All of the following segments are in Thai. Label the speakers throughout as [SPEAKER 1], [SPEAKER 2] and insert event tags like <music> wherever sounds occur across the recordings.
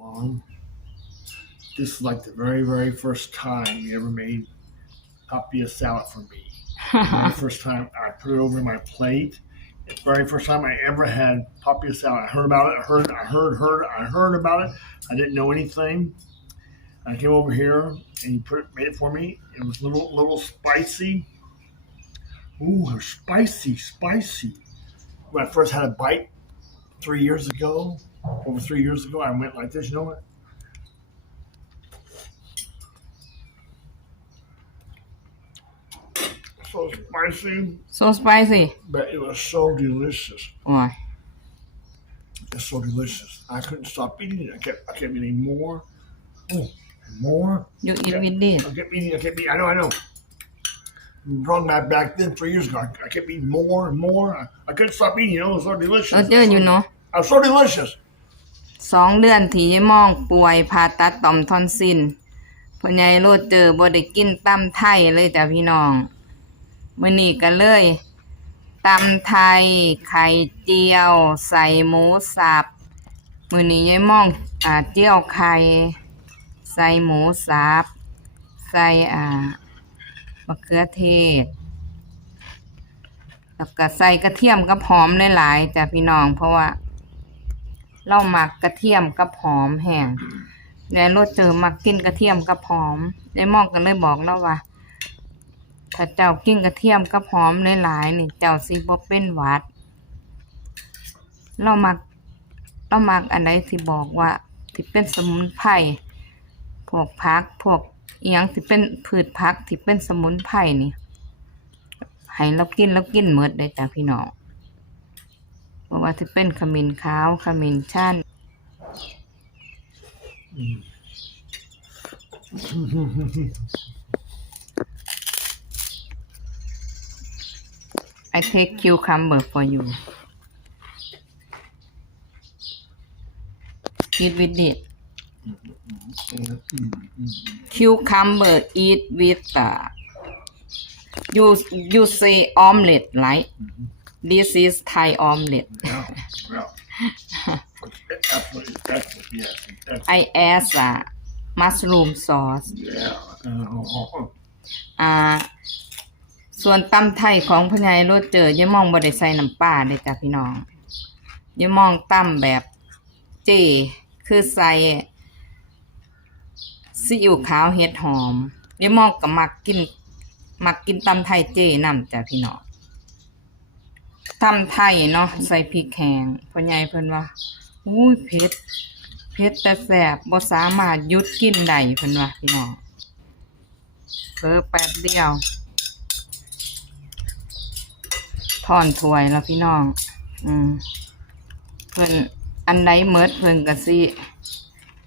[SPEAKER 1] Mom, this is like the very, very first time you ever made papaya salad for me. the <laughs> very first time I put it over my plate. The very first time I ever had papaya salad. I heard about it. I heard, I heard, heard, I heard about it. I didn't know anything. I came over here and you put made it for me. It was a little, little spicy. Ooh, it spicy, spicy. When I first had a bite three years ago, over three years ago, I went like this, you know what? So spicy.
[SPEAKER 2] So spicy.
[SPEAKER 1] But it was so delicious.
[SPEAKER 2] Why?
[SPEAKER 1] It's so delicious. I couldn't stop eating it. I kept, I kept eating more. Ooh, more.
[SPEAKER 2] You're eat with.
[SPEAKER 1] I kept eating, I kept eating. I know, I know. Wrong back back then, three years ago. I, I kept eating more and more. I, I couldn't stop eating. You know, it was so delicious.
[SPEAKER 2] เออเจออยู่เนาะ
[SPEAKER 1] I was so delicious.
[SPEAKER 2] สองเดือนที่ยายมองป่วยผ่าตัดต่อมทอนซิลพ่อใหญ่โรดเจอบ่ได้กินตำไทยเลยจ้ะพี่น้องมื้อนี้ก็เลยตำไทย ไข่เจียว ใส่หมูสับมื้อนี้ยายมองอ่าเจียวไข่ ใส่หมูสับ ใส่อ่า มะเขือเทศ แล้วก็ใส่กระเทียมกับหอมหลายๆจ้ะพี่น้อง เพราะว่า เราหมักกระเทียมกับหอมแห้งยายรถเจอมักกินกระเทียมกับหอมยายมองกันเลยบอกแล้วว่าถ้าเจ้ากินกระเทียมกับหอมหลายๆนี่เจ้าสิบ่เป็นหวัด เรามักเรามักอันใดที่บอกว่าที่เป็นสมุนไพรพวกผักพวก เอียงที่เป็นพืชผักที่เป็นสมุนไพรนี่ให้เรากินแล้วกินหมดได้จ้ะพี่น้องเพราะว่าที่เป็นขมิ้นขาวขมิ้นชั่น I take cucumber for you eat with it cucumber eat with uh, you you say omelette right this is Thai omelette
[SPEAKER 1] Yeah, yeah. Absolutely, absolutely, yes. That's,
[SPEAKER 2] I add uh, mushroom sauce
[SPEAKER 1] yeah. Uh,
[SPEAKER 2] ส่วนตำไทยของพญายโรดเจอยายมองบ่ได้ใส่น้ำปลาเลยจ้ะพี่น้องยายมองตำแบบเจ คือใส่ ซีอิ๊วขาวเห็ดหอมยายมองก็มักกิน มักกินตำไทยเจนํจ้ะพี่น้องตำไทยเนาะใส่พริกแห้งพญายเพิ่นว่าอุ้ยเผ็ดเผ็ดแต่แสบบ่สามารถหยุดกินได้เพิ่นว่าพี่น้องเพิ่แป๊บเดียวทอนถ้วยแล้วพี่น้อง อืมเพิ่นอันใดเมิดเพิ่นก็สิ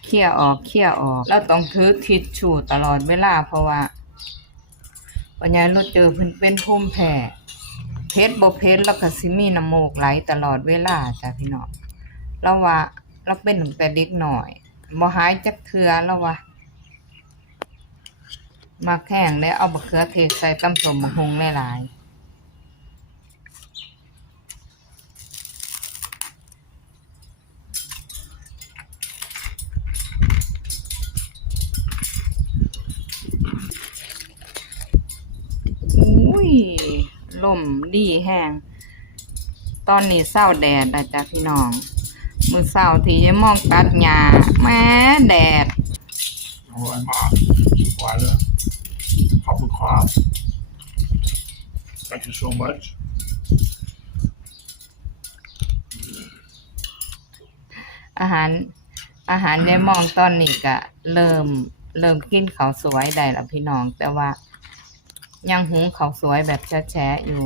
[SPEAKER 2] เคี่ยออกเคี่ยออกแล้วต้องถือทิชชู่ตลอดเวลาเพราะว่าปัญญาเราเจอเพิ่นเป็นภูมิแพ้เพชรบ่เพชรแล้วก็สิมีน้ำมูกไหลตลอดเวลาจ้ะพี่น้องเราว่าเราเป็นตั้งแต่เด็กหน่อยบ่หายจักเทื่อแล้วว่ามาแข่งได้เอาบะเขือเทศใส่ตำสมมะฮงหลายๆอุ้ ยลมดีแห้งตอนนี้เศร้าแดดนะจ๊ะพี่น้อง มือเศร้าที่จะมองตัดหญ้าแม้แดด
[SPEAKER 1] oh, I'm off. Why the Papa Crop. Thank you so much.
[SPEAKER 2] อาหารอาหารยายมองตอนนี้ก็เริ่มเริ่มกินข้าวสวยได้แล้วพี่น้อง แต่ว่า ยังหุงข้าวสวยแบบแฉะๆอยู่